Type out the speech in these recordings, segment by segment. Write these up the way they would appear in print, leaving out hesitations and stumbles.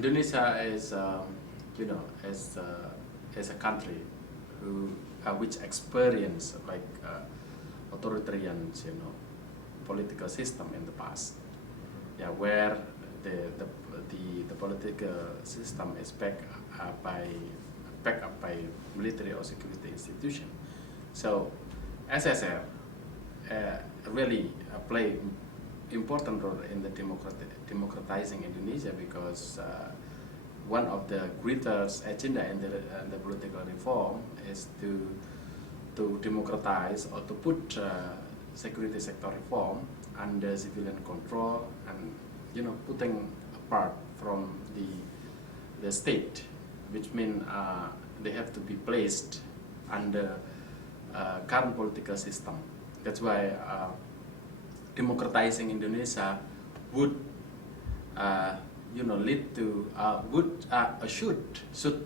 Indonesia is, as a country which experience like authoritarian, political system in the past, yeah, where the political system is backed up by military or security institution. So SSR really play important role in the democratizing Indonesia, because one of the greatest agenda in the political reform is to democratize, or to put security sector reform under civilian control, and putting apart from the state, which means they have to be placed under current political system. That's why democratizing Indonesia would lead to should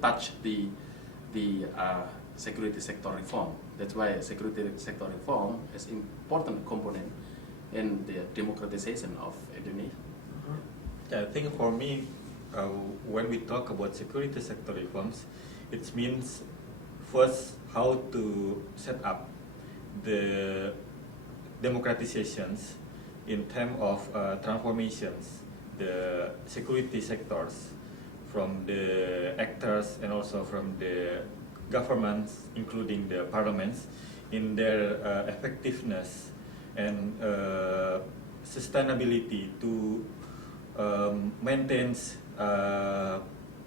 touch the security sector reform. That's why security sector reform is important component in the democratization of Indonesia. Yeah, I think for me, when we talk about security sector reforms, it means first how to set up the democratizations in terms of transformations, the security sectors from the actors and also from the governments, including the parliaments, in their effectiveness and sustainability to maintain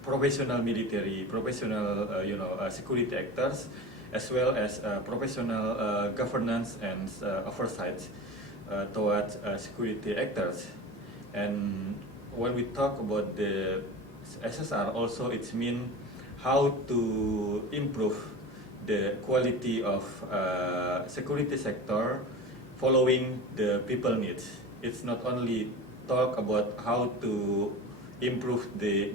professional military, professional security actors, as well as professional governance and oversight towards security actors. And when we talk about the SSR, also it means how to improve the quality of security sector following the people needs. It's not only talk about how to improve the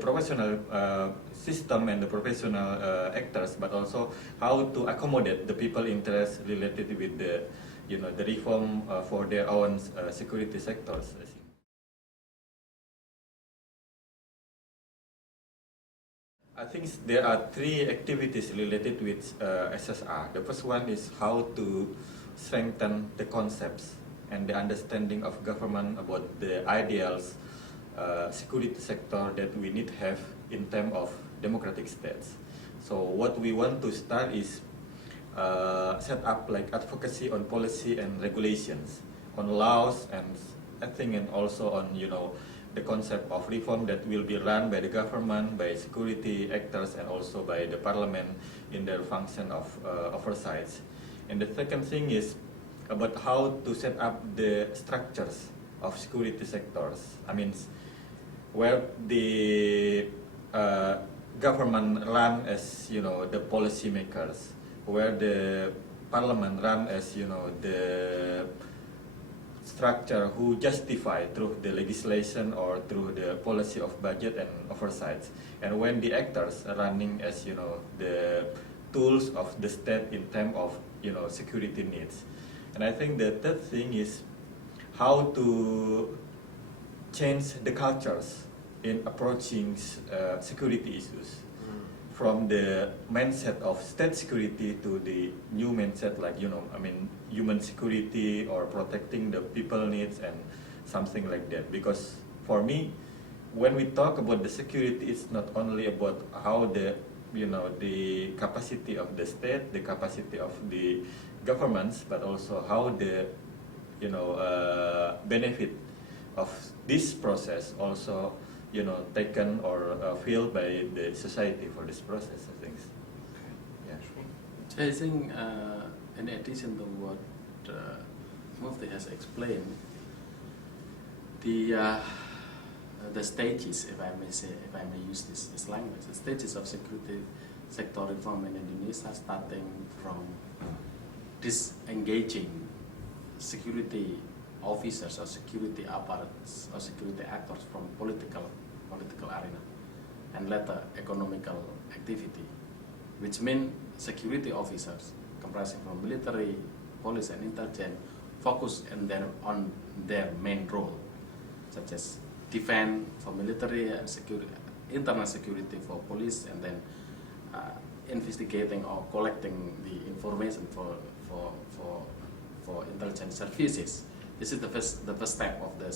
professional system and the professional actors, but also how to accommodate the people interests related with the the reform for their own security sectors. I think there are three activities related with SSR. The first one is how to strengthen the concepts and the understanding of government about the ideals security sector that we need to have in terms of democratic states. So what we want to start is set up like advocacy on policy and regulations, on laws, and I think, and also on the concept of reform that will be run by the government, by security actors, and also by the parliament in their function of oversight. And the second thing is about how to set up the structures of security sectors. I mean, where the government run as the policy makers, where the parliament run as the structure who justify through the legislation or through the policy of budget and oversight, and when the actors are running as the tools of the state in terms of security needs. And I think the third thing is how to change the cultures in approaching security issues, from the mindset of state security to the new mindset, like human security or protecting the people needs and something like that. Because for me, when we talk about the security, it's not only about how the the capacity of the state, the capacity of the governments, but also how the benefit of this process also taken or feel by the society for this process, I think. Yeah. So I think in addition to what Mufti has explained, the stages, if I may use this language, the stages of security sector reform in Indonesia, starting from disengaging security officers or security apparatus or security actors from political arena, and later economical activity, which means security officers comprising from military, police, and intelligence focus on their main role, such as defend for military and security, internal security for police, and then investigating or collecting the information for intelligence services. This is the first step of the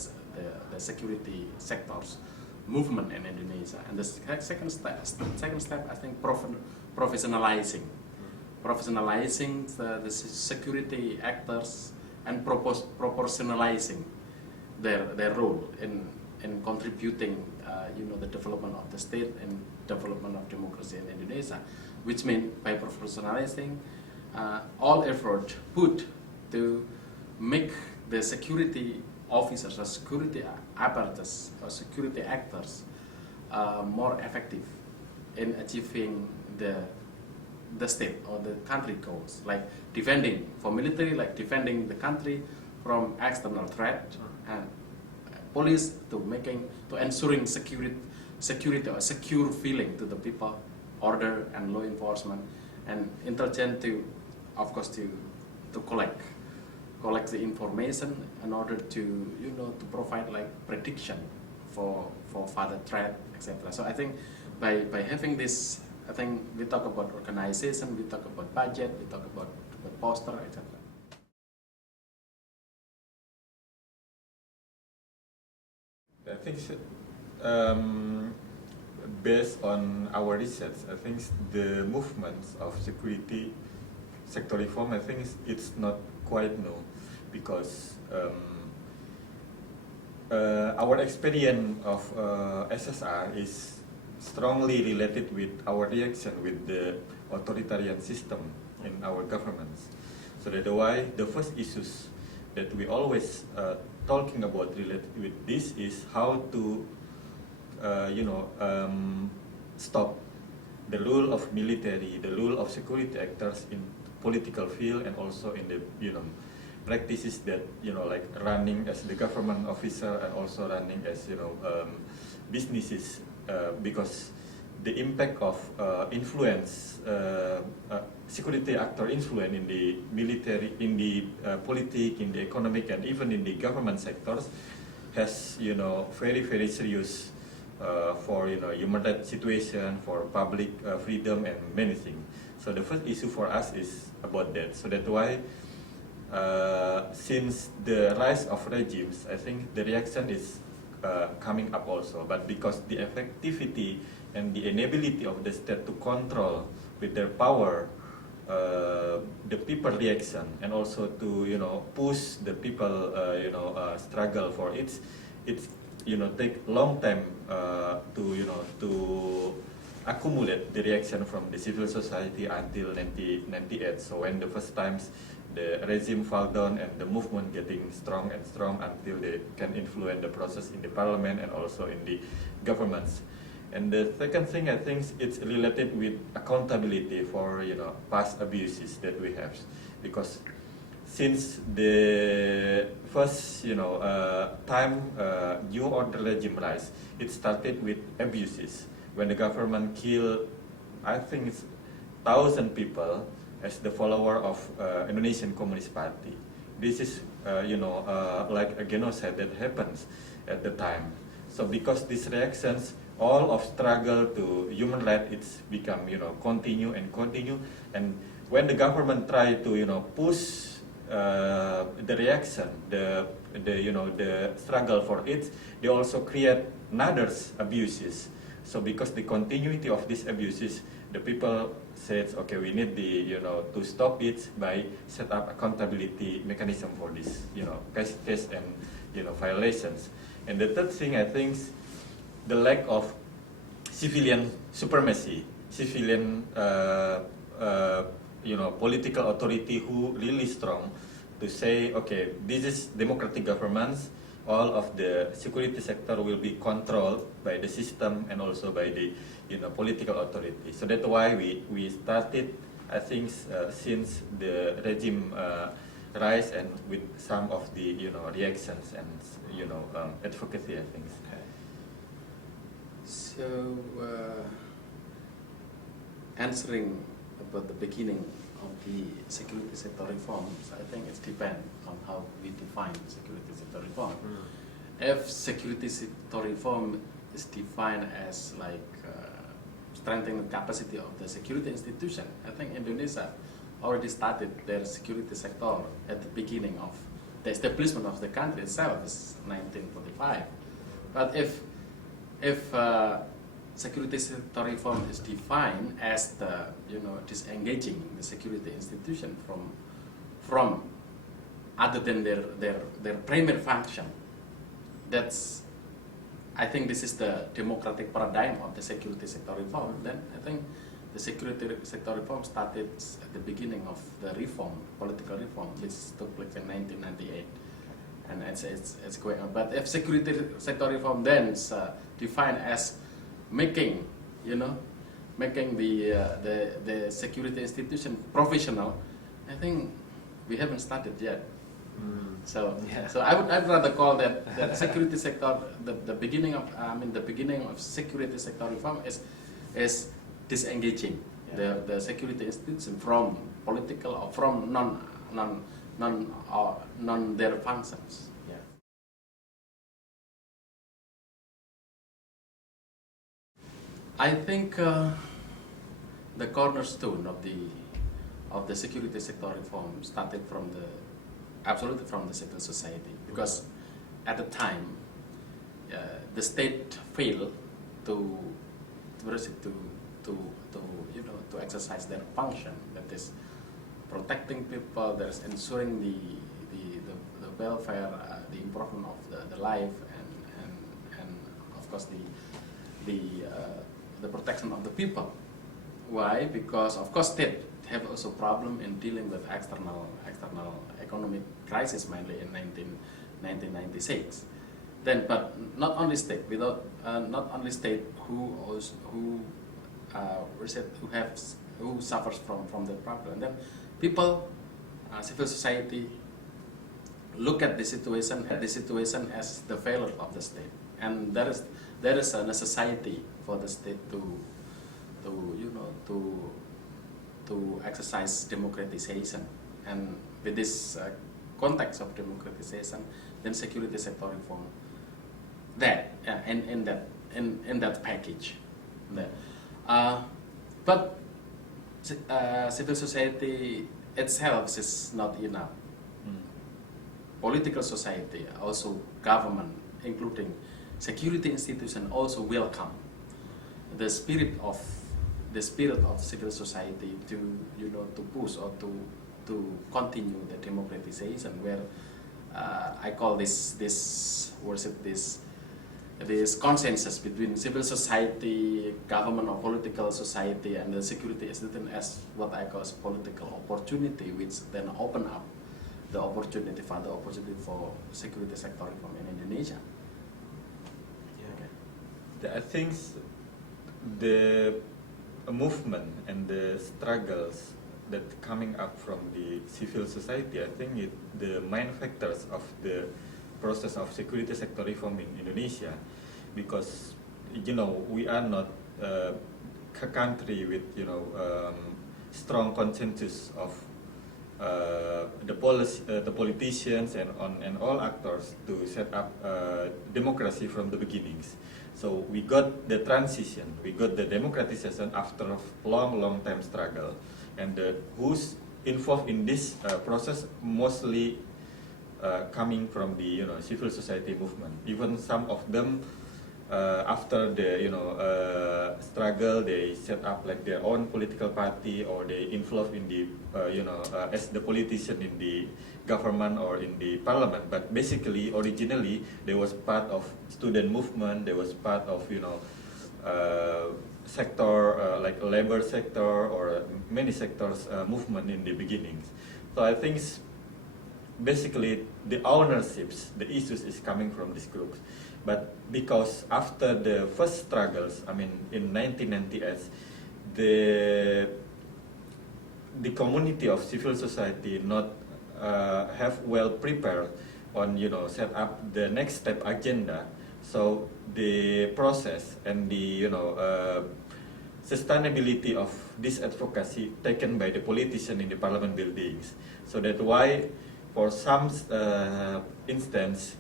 security sector's movement in Indonesia. And the second step I think professionalizing the security actors and proportionalizing their role in contributing the development of the state and development of democracy in Indonesia, which means by professionalizing all effort put to make the security officers or security apparatus or security actors more effective in achieving the state or the country goals, like defending for military, like defending the country from external threat, and police to ensuring security or secure feeling to the people, order and law enforcement, and intelligence to, of course, to collect the information in order to to provide like prediction for further threat, etc. So I think by having this, I think we talk about organization, we talk about budget, we talk about poster, etc. I think based on our research, I think the movements of security sector reform, I think it's not quite new, because our experience of SSR is strongly related with our reaction with the authoritarian system in our governments. So that's why the first issues that we always talking about related with this is how to stop the role of military, the role of security actors in political field, and also in the practices that like running as the government officer and also running as businesses, because the impact of influence, security actor influence in the military, in the politics, in the economic, and even in the government sectors has very, very serious for human rights situation, for public freedom, and many things. So the first issue for us is about that. So that's why since the rise of regimes, I think the reaction is coming up also. But because the effectivity and the inability of the state to control with their power the people reaction, and also to push the people struggle for it's take long time to accumulate the reaction from the civil society until 1998. So when the first times the regime fall down and the movement getting strong and strong until they can influence the process in the parliament and also in the governments. And the second thing, I think it's related with accountability for past abuses that we have, because since the first time new order regime rise, it started with abuses when the government killed, I think it's 1,000 people as the follower of Indonesian Communist Party. This is like a genocide that happens at the time. So because these reactions, all of struggle to human rights, it's become continue, and when the government try to push the reaction, the struggle for it, they also create another abuses. So because the continuity of these abuses, the people said, okay, we need to stop it by set up accountability mechanism for this case and violations. And the third thing, I think, the lack of civilian supremacy, civilian political authority who really strong to say, okay, this is democratic governments, all of the security sector will be controlled by the system and also by the political authority. So that's why we started, I think, since the regime rise, and with some of the reactions and advocacy, I think. So answering about the beginning of the security sector reforms, I think it depends on how we define security sector reform. if security sector reform is defined as like strengthening the capacity of the security institution, I think Indonesia already started their security sector at the beginning of the establishment of the country itself is 1945. But if security sector reform is defined as the disengaging the security institution from other than their primary function, I think this is the democratic paradigm of the security sector reform. Then I think the security sector reform started at the beginning of the reform, political reform, which took place in 1998, and it's going on. But if security sector reform then is defined as making the security institution professional, I think we haven't started yet. So I'd rather call that security sector the beginning of security sector reform is disengaging the security institution from political or from non their functions. Yeah. I think the cornerstone of the security sector reform started absolutely from the civil society, because at the time the state failed to exercise their function, that is protecting people, that is ensuring the welfare, the improvement of the life, and of course the protection of the people. Why? Because of course state have also problem in dealing with external economic crisis, mainly in 1996. Then, but not only state, not only state who suffers from the problem. And then people, civil society, look at the situation as the failure of the state, and there is a necessity for the state to exercise democratization, and with this context of democratization, then security sector reform in that package. But civil society itself is not enough. Political society, also government, including security institution, also welcome the spirit of civil society to push or to continue the democratization, where I call this consensus between civil society, government or political society, and the security institution as what I call political opportunity, which then open up the opportunity for security sector reform in Indonesia. Yeah. I think the movement and the struggles that coming up from the civil society, I think the main factors of the process of security sector reform in Indonesia, because we are not a country with strong consensus of the politicians and all actors to set up democracy from the beginnings. So we got the transition, we got the democratization after a long time struggle, and who's involved in this process mostly coming from the civil society movement. Even some of them after the struggle, they set up like their own political party, or they involved in the as the politician in the government or in the parliament. But basically, originally, they was part of student movement. They was part of sector like labor sector or many sectors movement in the beginnings. So I think basically the ownerships, the issues is coming from these groups. But because after the first struggles, I mean in 1998, the community of civil society not have well prepared on set up the next step agenda. So the process and the sustainability of this advocacy taken by the politician in the parliament buildings. So that's why for some instance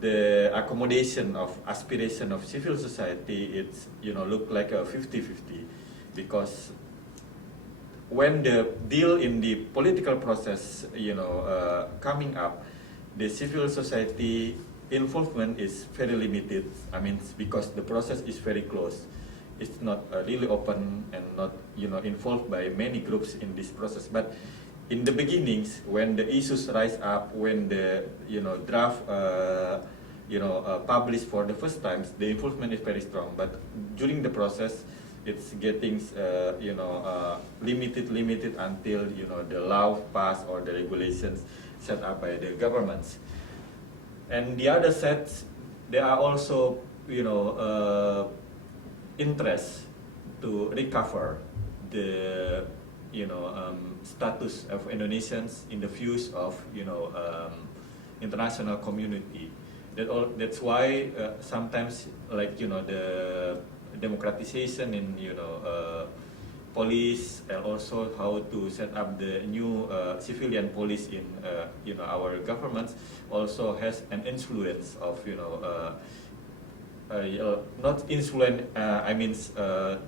the accommodation of aspiration of civil society, it's look like a 50-50, because when the deal in the political process coming up, the civil society involvement is very limited. I mean, because the process is very close. It's not really open and not involved by many groups in this process. But in the beginnings, when the issues rise up, when the draft published for the first times, the involvement is very strong. But during the process, it's getting limited until the law passed or the regulations set up by the governments. And the other sets, there are also interest to recover the status of Indonesians in the views of international community. That's why sometimes the democratization in police, and also how to set up the new civilian police in our governments also has an influence of not influence, I mean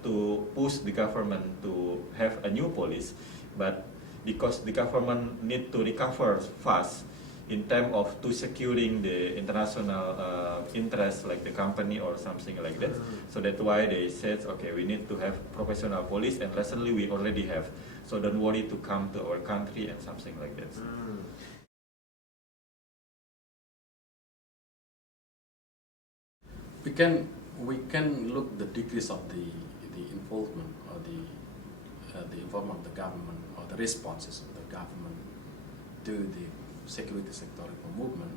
to push the government to have a new police, but because the government need to recover fast in terms of to securing the international interest, like the company or something like that. So that's why they said, okay, we need to have professional police, and recently we already have. So don't worry to come to our country and something like that. We can look the degrees of the involvement or the involvement of the government or the responses of the government to the security sector reform movement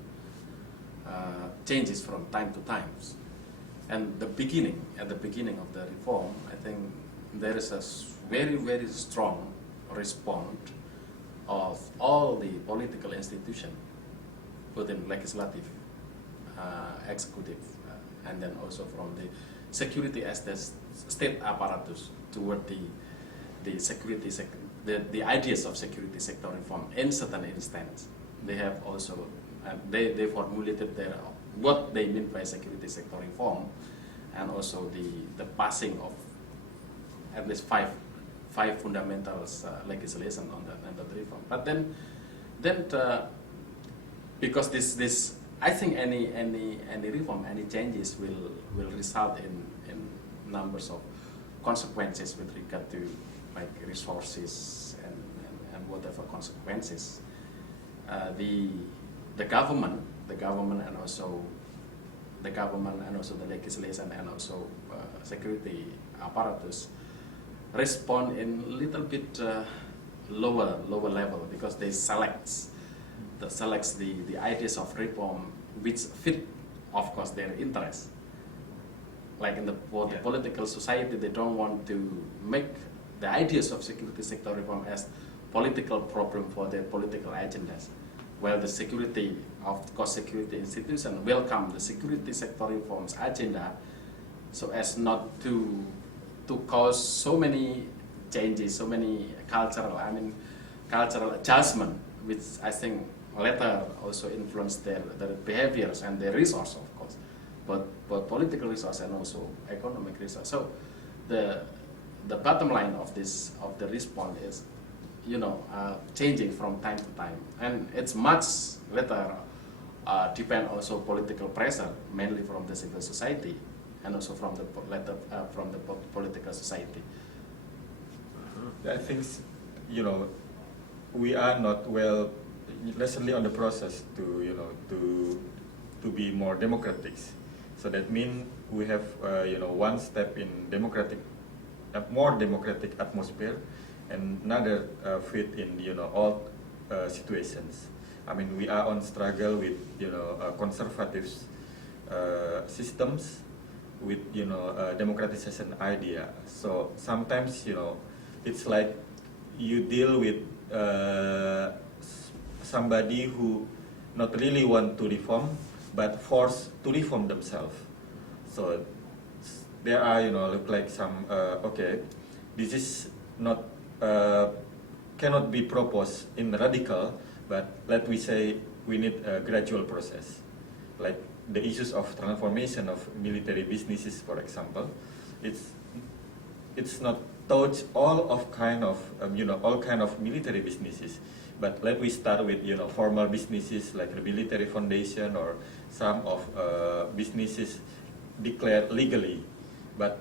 changes from time to time. And at the beginning of the reform, I think there is a very strong response of all the political institutions, both in legislative, executive, and then also from the security as the state apparatus toward the security the ideas of security sector reform. In certain instance, they have also they formulated their what they mean by security sector reform, and also the passing of at least five fundamentals legislation on the reform. But then because this I think any reform, any changes will result in numbers of consequences with regard to like resources and whatever consequences. The government and also the legislation and also security apparatus respond in a little bit lower level, because they selects the ideas of reform which fit, of course, their interests. Like in the political society, they don't want to make the ideas of security sector reform as political problem for their political agendas. While the security institution welcome the security sector reforms agenda, so as not to cause so many changes, so many cultural adjustment, which I think later also influence their behaviors and their resource, of course, but political resource and also economic resource. So the bottom line of the response is changing from time to time, and it's much later depend also political pressure, mainly from the civil society and also from the political society. I think we are not well recently on the process to be more democratic. So that means we have one step in more democratic atmosphere, and another fit in all situations. I mean, we are on struggle with conservative systems with democratization idea. So sometimes it's like you deal with somebody who not really want to reform but forced to reform themselves. So there are look like some okay, this is not cannot be proposed in radical, but let we say we need a gradual process. Like the issues of transformation of military businesses, for example, it's not touch all kind of military businesses. But let we start with formal businesses like the military foundation or some of businesses declared legally, but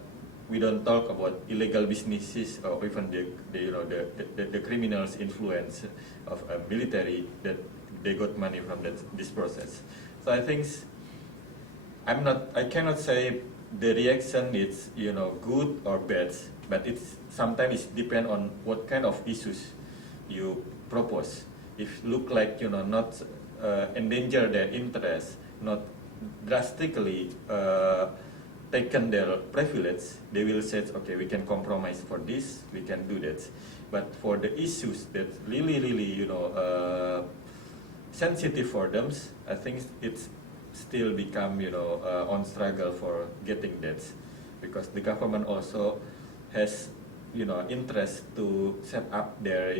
we don't talk about illegal businesses or even the criminals influence of military that they got money from this process. So I think I cannot say the reaction is good or bad, but it's sometimes it depend on what kind of issues you propose. If look like not endanger their interest, not drastically taken their privilege, they will say, okay, we can compromise for this, we can do that. But for the issues that really sensitive for them, I think it's still become on struggle for getting that, because the government also has interest to set up their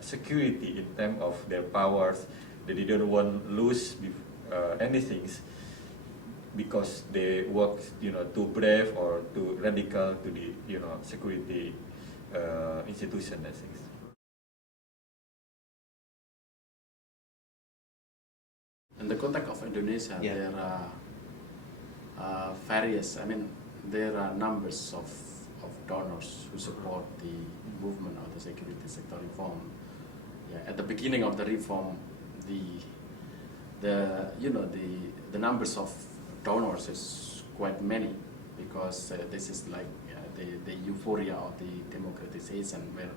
security in terms of their powers. They don't want lose anything because they work too brave or too radical to the security institution, I think. In the context of Indonesia, there are various. I mean, there are numbers of donors who support the movement of the security sector reform. Yeah, at the beginning of the reform, the numbers of donors is quite many, because this is like the euphoria of the democratization, where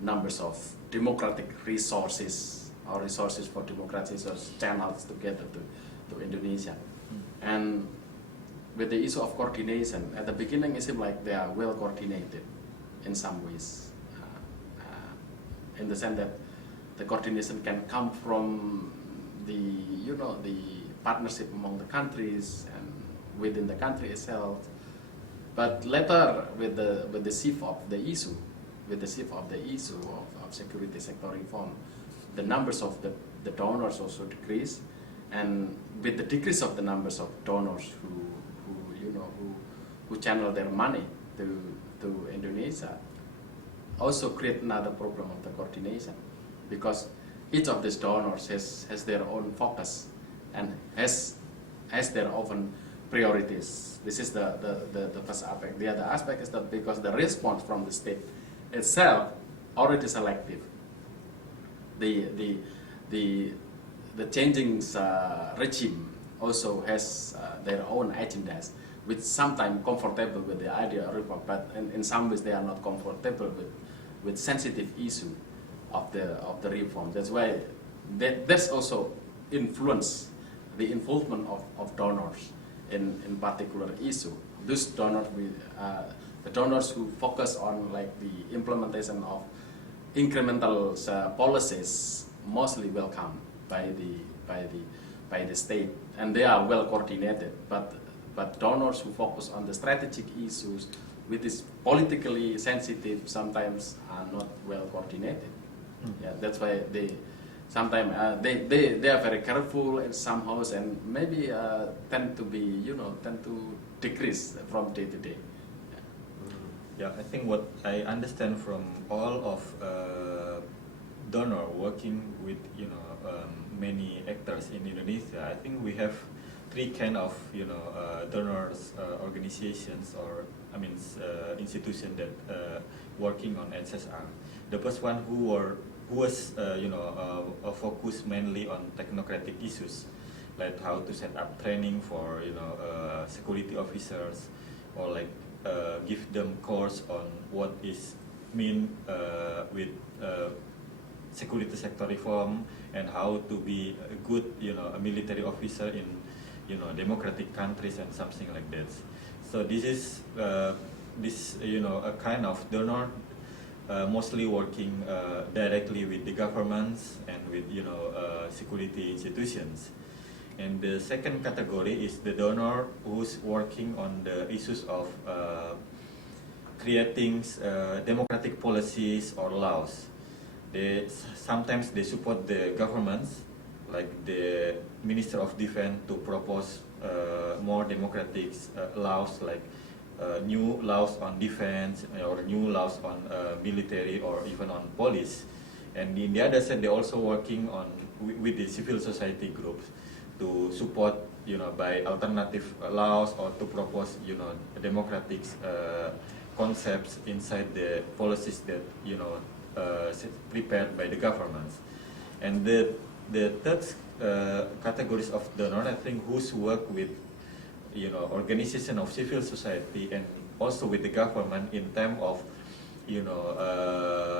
numbers of democratic resources or resources for democracy is channels together to Indonesia. And with the issue of coordination, at the beginning it seemed like they are well coordinated in some ways, in the sense that the coordination can come from the partnership among the countries and within the country itself. But later, with the shift of the issue, of security sector reform, the numbers of the donors also decrease, and with the decrease of the numbers of donors who channel their money to Indonesia, also create another problem of the coordination, because each of these donors has their own focus and has their own priorities. This is the first aspect. The other aspect is that because the response from the state itself already selective, the changing regime also has their own agendas, which sometimes comfortable with the idea of reform, but in some ways they are not comfortable with sensitive issue of the reform. That's why there's also influence, the involvement of donors in particular issue. Those donors, the donors who focus on like the implementation of incremental policies, mostly welcome by the state, and they are well coordinated. But donors who focus on the strategic issues, which is politically sensitive, sometimes are not well coordinated. Yeah, that's why they sometimes they are very careful in some house, and maybe tend to decrease from day to day. Yeah, I think what I understand from all of donor working with many actors in Indonesia, I think we have three kind of donors organizations, or institutions that working on SSR. The first one who was focused mainly on technocratic issues, like how to set up training for security officers, or like give them course on what is mean with security sector reform, and how to be a good a military officer in democratic countries and something like that. So this is a kind of donor mostly working directly with the governments and with security institutions. And the second category is the donor who's working on the issues of creating democratic policies or laws. Sometimes they support the governments, like the Minister of Defense to propose more democratic laws, like new laws on defense or new laws on military or even on police. And in the other side, they're also working on with the civil society groups to support, by alternative laws or to propose, democratic concepts inside the policies that, prepared by the governments. And the third categories of donor, I think, whose work with, organization of civil society and also with the government in terms of,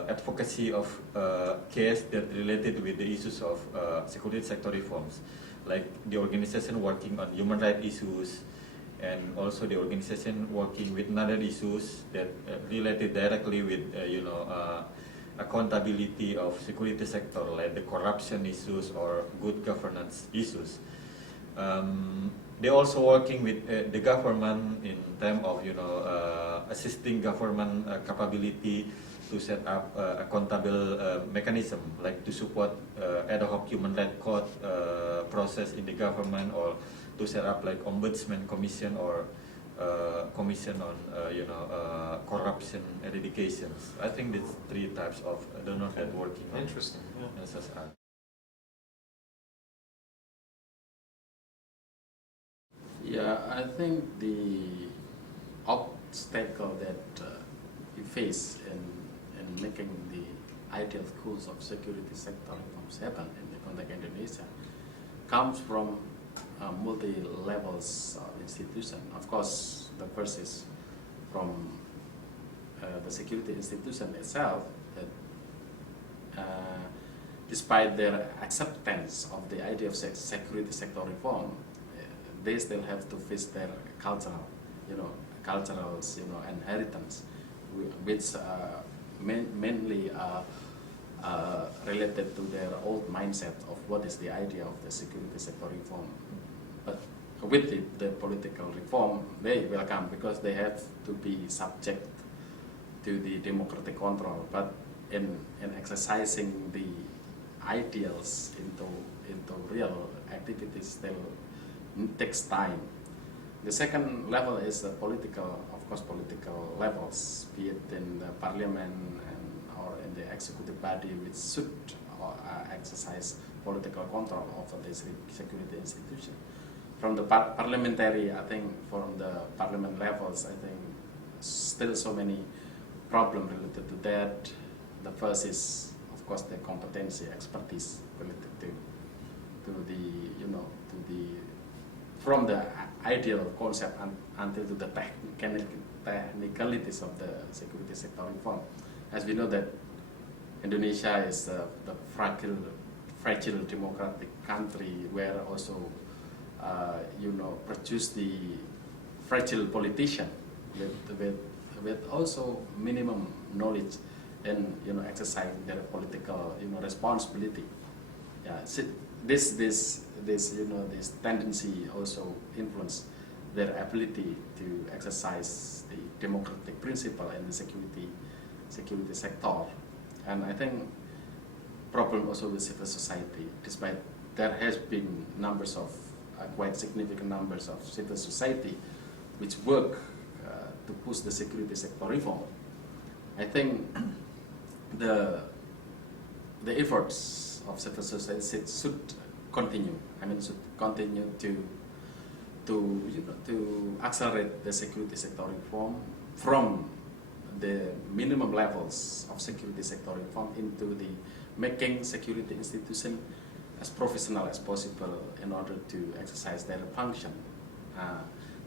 advocacy of case that related with the issues of security sector reforms, like the organization working on human rights issues, and also the organization working with other issues that related directly with, accountability of security sector, like the corruption issues or good governance issues. They're also working with the government in terms of, assisting government capability to set up accountable mechanism, like to support ad hoc human rights court process in the government, or to set up like ombudsman commission or commission on corruption eradications. I think these three types of donor that working on. Interesting. Yeah. SSR. Yeah, I think the obstacle that we face in making the ideal course of security sector reforms happen in the context of Indonesia comes from multi-levels of institution. Of course, the first is from the security institution itself, that despite their acceptance of the idea of security sector reform, they still have to face their cultural, inheritance, which mainly related to their old mindset of what is the idea of the security sector reform. But with the political reform, they welcome, because they have to be subject to the democratic control. But in exercising the ideals into real activities, still takes time. The second level is the political levels, be it in the parliament or in the executive body, which should exercise political control over the security institution. From the parliamentary, I think, from the parliament levels, I think still so many problems related to that. The first is, of course, the competency, expertise related to the from the ideal concept until to the technicalities of the security sector reform. As we know that Indonesia is the fragile democratic country where also produce the fragile politician with also minimum knowledge in exercising their political responsibility. Yeah, so this tendency also influence their ability to exercise the democratic principle in the security sector. And I think problem also with civil society, despite there has been numbers of quite significant numbers of civil society which work to push the security sector reform. I think the efforts of civil society should continue. Should continue to accelerate the security sector reform from the minimum levels of security sector reform into the making security institution as professional as possible in order to exercise their function.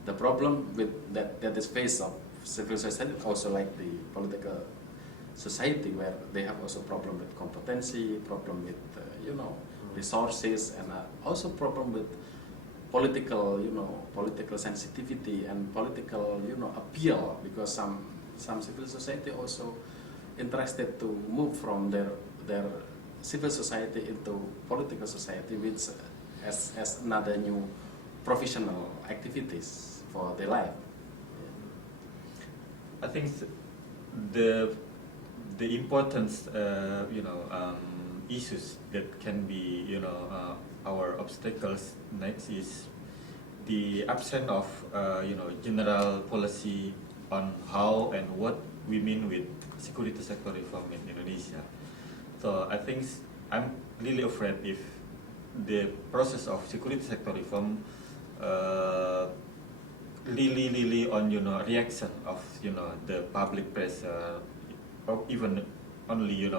The problem with that is faced of civil society, also like the political society, where they have also problem with competency, problem with resources, and also problem with political sensitivity and political appeal, because some civil society also interested to move from their civil society into political society, which as another new professional activities for their life. I think the importance issues that can be, our obstacles next is the absence of, general policy on how and what we mean with security sector reform in Indonesia. So I think I'm really afraid if the process of security sector reform really on reaction of the public pressure, or even only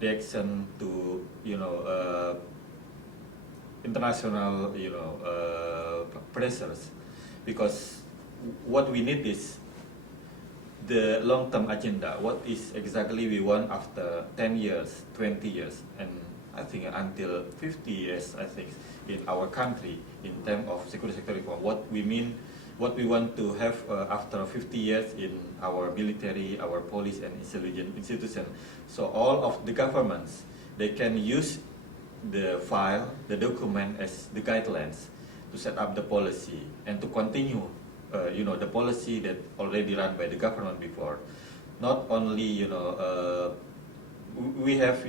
reaction to international pressures, because what we need is the long-term agenda. What is exactly we want after 10 years, 20 years, and I think until 50 years, I think, in our country in terms of security sector reform. What we mean, what we want to have after 50 years in our military, our police and intelligence institution. So all of the governments, they can use the file, the document as the guidelines to set up the policy and to continue the policy that already run by the government before. Not only we have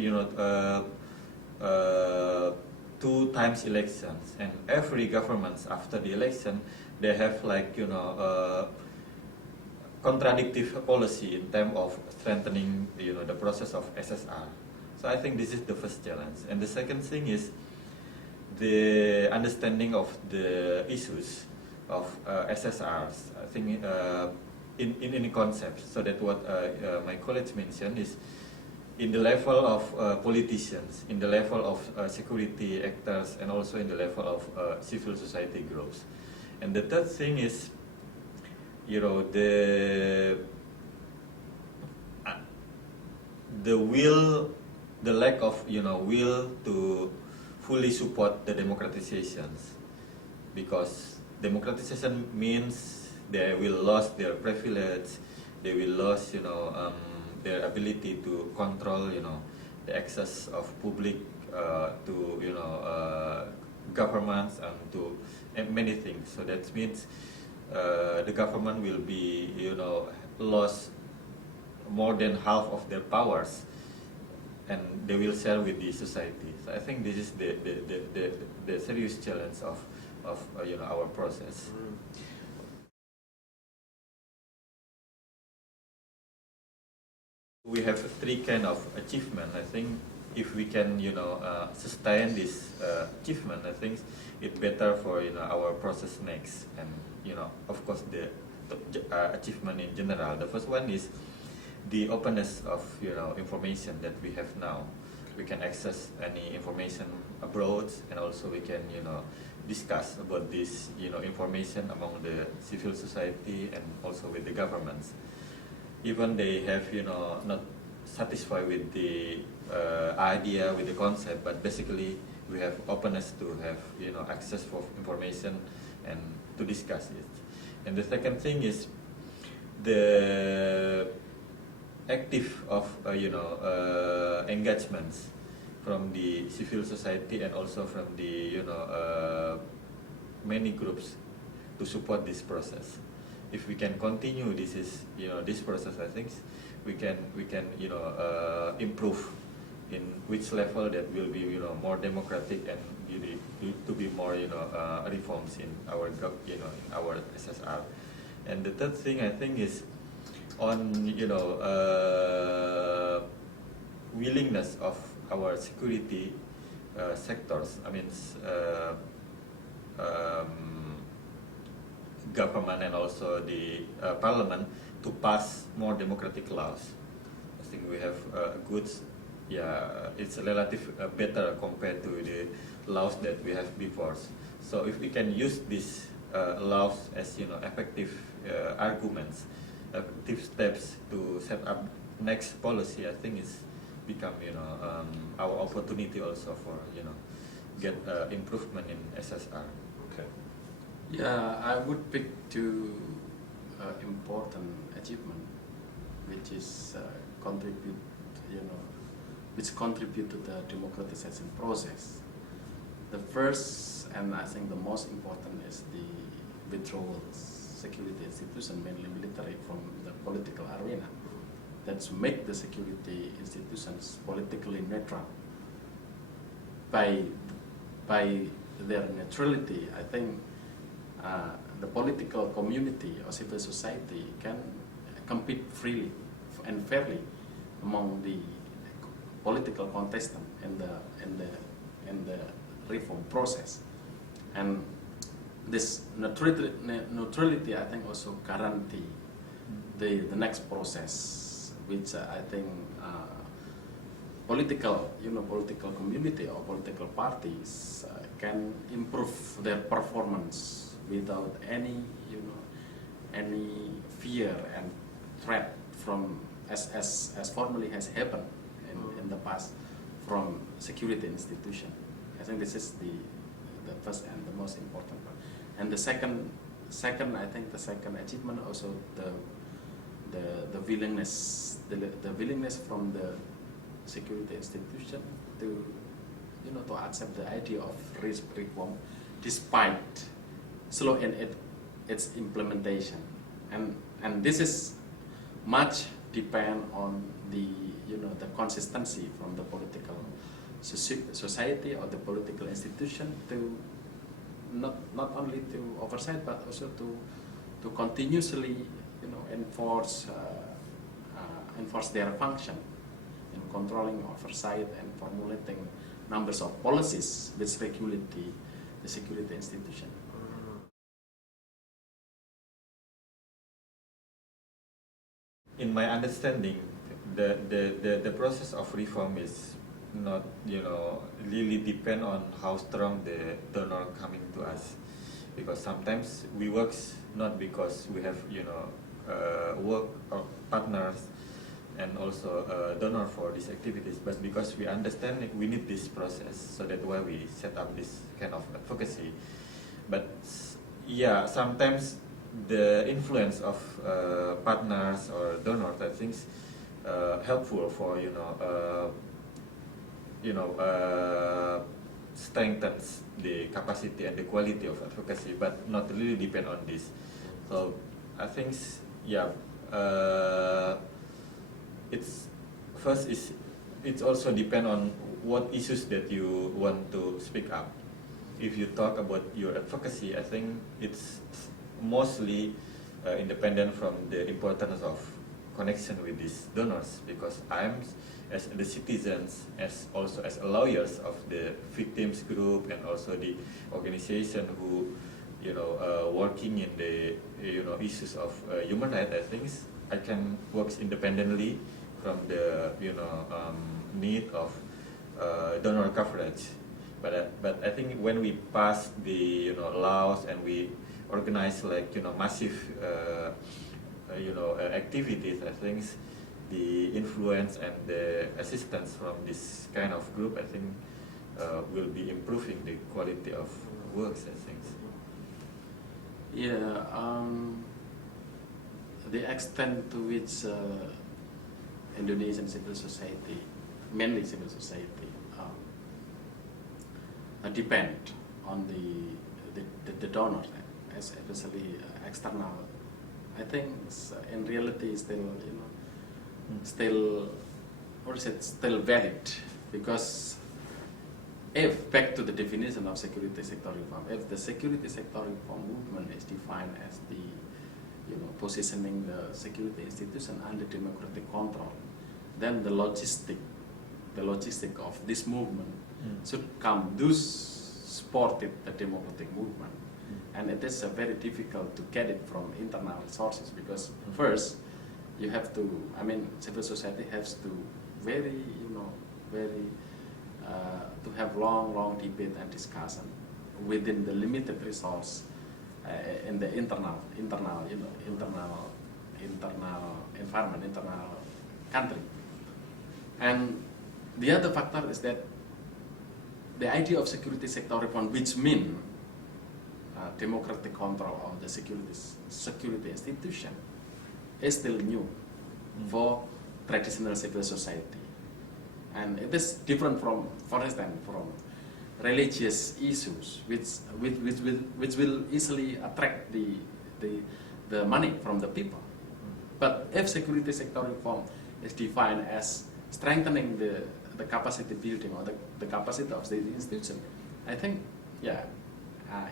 2 times elections, and every government after the election they have like contradictory policy in terms of strengthening the process of SSR. So I think this is the first challenge, and the second thing is the understanding of the issues of SSRs. I think in concept, so that what my colleague mentioned is in the level of politicians, in the level of security actors, and also in the level of civil society groups. And the third thing is, the will, the lack of will to fully support the democratizations, because democratization means they will lose their privilege, they will lose their ability to control the access of public to governments and to many things. So that means the government will be lost more than half of their powers, and they will share with the society. So I think this is the serious challenge of our process. We have 3 kind of achievement. I think if we can sustain this achievement, I think it's better for our process next, and of course the achievement in general. The first one is the openness of information that we have now. We can access any information abroad, and also we can discuss about this information among the civil society and also with the governments. Even they have not satisfied with the idea, with the concept, but basically we have openness to have access for information and to discuss it. And the second thing is the active of engagements from the civil society and also from the many groups to support this process. If we can continue this process, I think we can improve in which level that will be more democratic and to be more reforms in our our SSR. And the third thing I think is on willingness of our security sectors. I mean government and also the parliament to pass more democratic laws. I think we have good, it's relative better compared to the laws that we have before. So if we can use these laws as effective arguments, effective steps to set up next policy, I think it's become our opportunity also for get improvement in SSR. Okay. Yeah, I would pick 2 important achievement, which is which contribute to the democratization process. The first, and I think the most important, is the withdrawal security institution, mainly military, from the political arena. That's make the security institutions politically neutral. by their neutrality, I think the political community or civil society can compete freely and fairly among the political contestant in the reform process. And this neutrality, I think, also guarantee the next process, which I think political community or political parties can improve their performance without any fear and threat from as formerly has happened in the past from security institution. I think this is the first and the most important part. And the second I think the second achievement also the willingness from the security institution to accept the idea of reform despite slow in its implementation, and this is much depend on the the consistency from the political society or the political institution to not only to oversight but also to continuously enforce their function in controlling oversight and formulating numbers of policies which regulate the security institution. In my understanding, the process of reform is not really depend on how strong the donor coming to us, because sometimes we work not because we have work or partners and also donor for these activities, but because we understand we need this process, so that's why we set up this kind of advocacy. But yeah, sometimes the influence of partners or donors, I think, helpful for strengthens the capacity and the quality of advocacy, but not really depend on this. So I think it's also depend on what issues that you want to speak up. If you talk about your advocacy, I think it's mostly independent from the importance of connection with these donors, because I'm as the citizens, as also as lawyers of the victims group and also the organization who working in the issues of human rights, I think I can work independently from the need of donor coverage. But I think when we pass the laws and we organize like massive activities, I think the influence and the assistance from this kind of group, I think, will be improving the quality of works, I think. Yeah, the extent to which Indonesian civil society, mainly civil society, depend on the donor, especially external. I think in reality still valid, because if back to the definition of security sector reform, if the security sector reform movement is defined as the positioning the security institution under democratic control, then the logistic of this movement should come to support the democratic movement. And it is very difficult to get it from internal sources, because first you have to, civil society has to to have long debate and discussion within the limited resource in the internal environment, internal country. And the other factor is that the idea of security sector reform, which means democratic control of the security institution, is still new for traditional civil society. And it is different from, for instance, from religious issues, which will easily attract the money from the people. But if security sector reform is defined as strengthening the capacity building or the capacity of the institution. I think, yeah,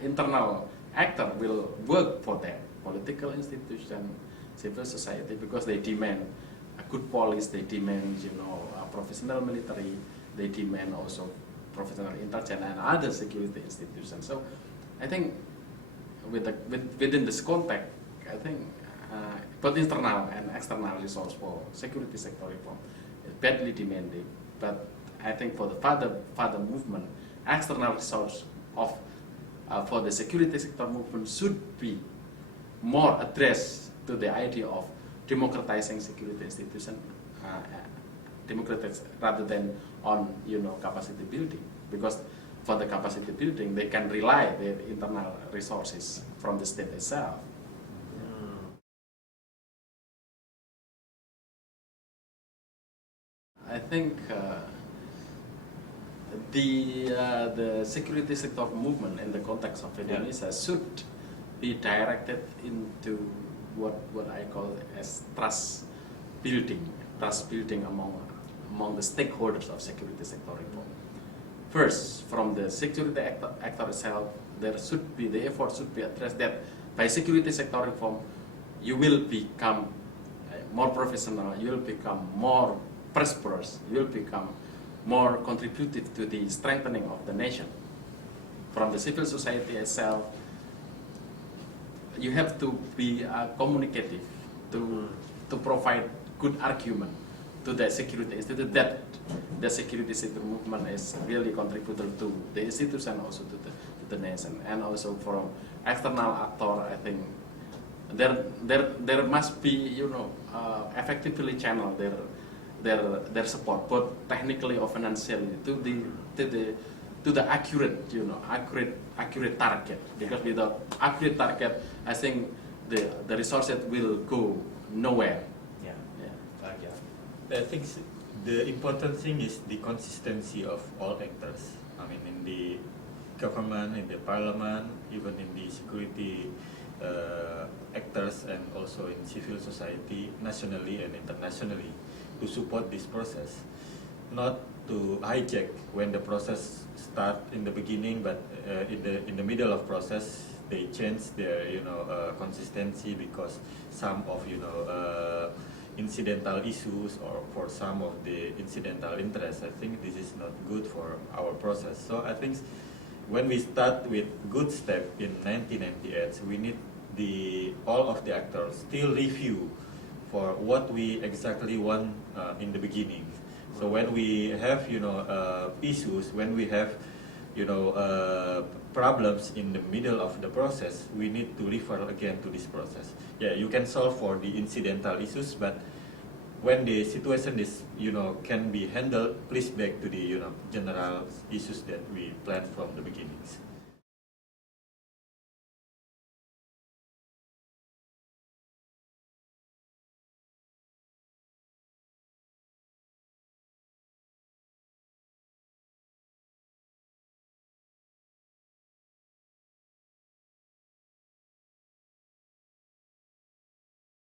internal actor will work for that. Political institution, civil society, because they demand a good police, they demand, a professional military, they demand also professional intelligence and other security institutions. So I think within this context, I think both internal and external resource for security sector reform is badly demanded. But I think for the further movement, external resource of for the security sector movement should be more addressed to the idea of democratizing security institution, rather than on capacity building, because for the capacity building they can rely their internal resources from the state itself. I think the security sector movement in the context of Indonesia should be directed into what I call as trust building among the stakeholders of security sector reform. First, from the security actor itself, there should be the effort should be addressed that by security sector reform, you will become more professional, you will become more prosperous, you will become more contributive to the strengthening of the nation. From the civil society itself, you have to be communicative to provide good argument to the security institute that the security sector movement is really contributor to the institution, also to the nation, and also from external actor. I think there must be effectively channel their support, both technically or financially, to the accurate target. Because without accurate target, I think the resources will go nowhere. I think the important thing is the consistency of all actors. I mean, in the government, in the parliament, even in the security actors, and also in civil society, nationally and internationally, to support this process. Not to hijack when the process start in the beginning, but in the middle of process they change their consistency because some of incidental issues or for some of the incidental interests. I think this is not good for our process. So I think when we start with good step in 1998, we need all of the actors still review for what we exactly want in the beginning. So when we have issues, when we have problems in the middle of the process, we need to refer again to this process. Yeah, you can solve for the incidental issues, but when the situation is can be handled, please back to the general issues that we planned from the beginnings.